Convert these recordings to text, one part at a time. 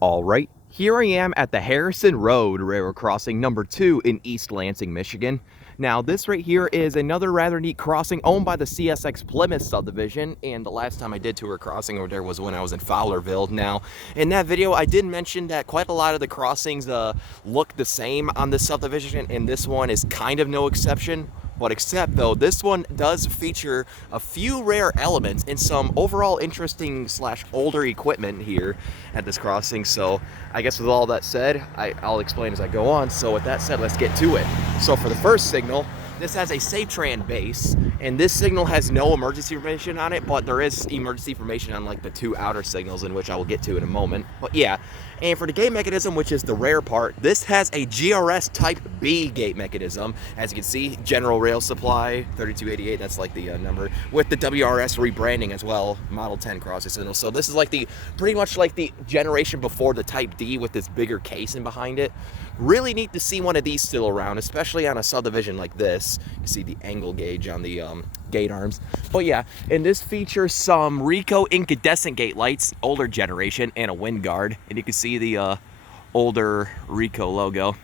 All right, here I am at the Harrison Road Railroad Crossing number 2 in East Lansing, Michigan. Now, this right here is another rather neat crossing owned by the CSX Plymouth Subdivision, and the last time I did tour a crossing over there was when I was in Fowlerville. Now, in that video, I did mention that quite a lot of the crossings look the same on this subdivision, and this one is kind of no exception. But except though, this one does feature a few rare elements and some overall interesting / older equipment here at this crossing. So I guess with all that said, I'll explain as I go on. So with that said, let's get to it. So for the first signal, this has a SafeTran base, and this signal has no emergency information on it, but there is emergency information on like the 2 outer signals, in which I will get to in a moment. But yeah, and for the gate mechanism, which is the rare part, this has a GRS Type B gate mechanism. As you can see, General Rail Supply 3288, that's like the number, with the WRRS rebranding as well, Model 10 crossing signal. So this is like pretty much like the generation before the Type D with this bigger casing behind it. Really neat to see one of these still around, especially on a subdivision like this. You see the angle gauge on the gate arms. But yeah, and this features some Rico incandescent gate lights, older generation, and a wind guard. And you can see the older Rico logo.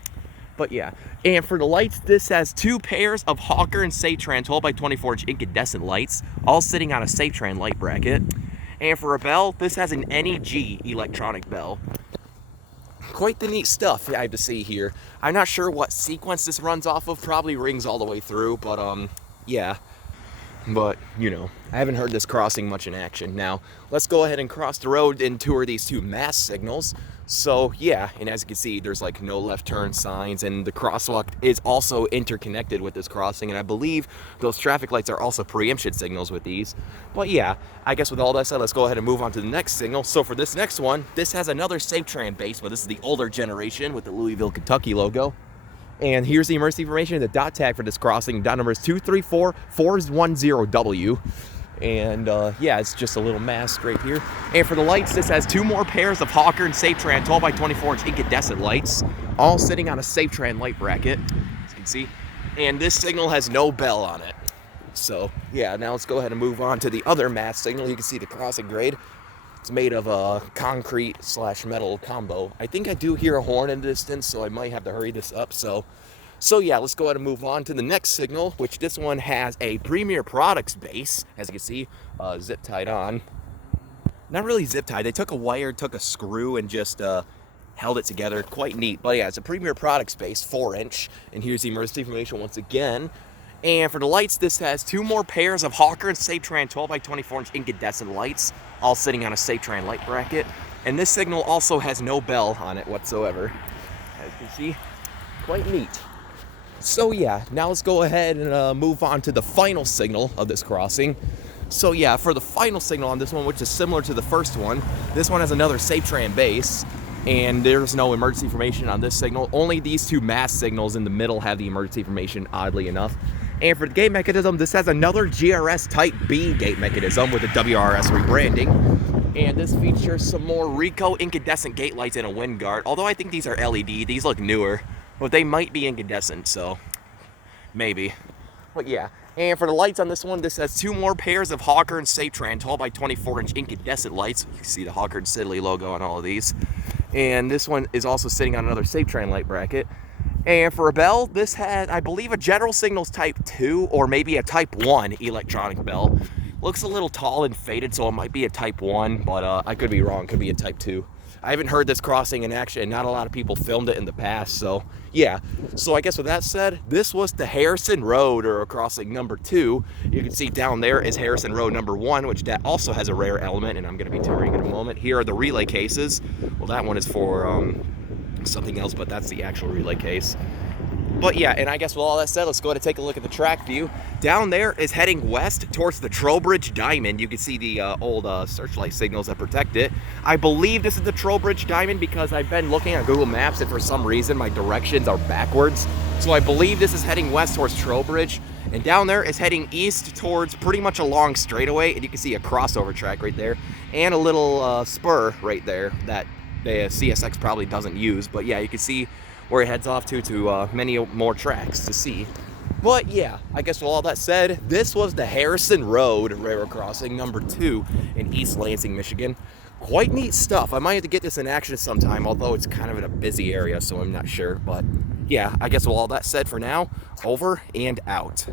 But yeah, and for the lights, this has 2 pairs of Hawker and SafeTran 12x24-inch incandescent lights, all sitting on a SafeTran light bracket. And for a bell, this has an NEG electronic bell. Quite the neat stuff I have to see here. I'm not sure what sequence this runs off of, probably rings all the way through, but yeah. But, you know, I haven't heard this crossing much in action. Now, let's go ahead and cross the road and tour these 2 mass signals. So, yeah, and as you can see, there's like no left turn signs, and the crosswalk is also interconnected with this crossing, and I believe those traffic lights are also preemption signals with these. But yeah, I guess with all that said, let's go ahead and move on to the next signal. So for this next one, this has another SafeTran base, but this is the older generation with the Louisville, Kentucky logo. And here's the emergency information. The dot tag for this crossing, dot number is 234410W. And yeah, it's just a little mast right here. And for the lights, this has 2 more pairs of Hawker and SafeTran 12x24-inch incandescent lights, all sitting on a SafeTran light bracket, as you can see. And this signal has no bell on it. So yeah, now let's go ahead and move on to the other mast signal. You can see the crossing grade. It's made of a concrete / metal combo. I think I do hear a horn in the distance, so I might have to hurry this up. So yeah, let's go ahead and move on to the next signal, which this one has a Premier Products base, as you can see, zip tied on. Not really zip tied, they took a wire, took a screw, and just held it together. Quite neat. But yeah, it's a Premier Products base, 4-inch, and here's the emergency information once again. And for the lights, this has 2 more pairs of Hawker and SafeTran 12x24-inch incandescent lights, all sitting on a SafeTran light bracket. And this signal also has no bell on it whatsoever. As you can see, quite neat. So yeah, now let's go ahead and move on to the final signal of this crossing. So yeah, for the final signal on this one, which is similar to the first one, this one has another SafeTran base, and there's no emergency information on this signal. Only these 2 mass signals in the middle have the emergency information, oddly enough. And for the gate mechanism, this has another GRS Type B gate mechanism with the WRRS rebranding. And this features some more Rico incandescent gate lights and a wind guard. Although I think these are LED, these look newer. But they might be incandescent, so maybe. But yeah, and for the lights on this one, this has 2 more pairs of Hawker and SafeTran 12x24-inch incandescent lights. You can see the Hawker and Siddeley logo on all of these. And this one is also sitting on another SafeTran light bracket. And for a bell, this has, I believe, a General Signals Type 2 or maybe a Type 1 electronic bell. Looks a little tall and faded, so it might be a Type 1, but I could be wrong. Could be a Type 2. I haven't heard this crossing in action, and not a lot of people filmed it in the past, so yeah. So I guess with that said, this was the Harrison Road or crossing number 2. You can see down there is Harrison Road number 1, which that also has a rare element, and I'm going to be touring in a moment. Here are the relay cases. Well, that one is for something else, but that's the actual relay case. But yeah, and I guess with all that said, let's go ahead and take a look at the track view. Down there is heading west towards the Trowbridge Diamond. You can see the old searchlight signals that protect it. I believe this is the Trowbridge Diamond because I've been looking at Google Maps and for some reason my directions are backwards. So I believe this is heading west towards Trowbridge. And down there is heading east towards pretty much a long straightaway. And you can see a crossover track right there. And a little spur right there that the CSX probably doesn't use. But yeah, you can see where it heads off to many more tracks to see. But yeah, I guess with all that said, this was the Harrison Road Railroad Crossing number 2 in East Lansing, Michigan. quite neat stuff. I might have to get this in action sometime, although it's kind of in a busy area, so I'm not sure. But yeah, I guess with all that said for now, over and out.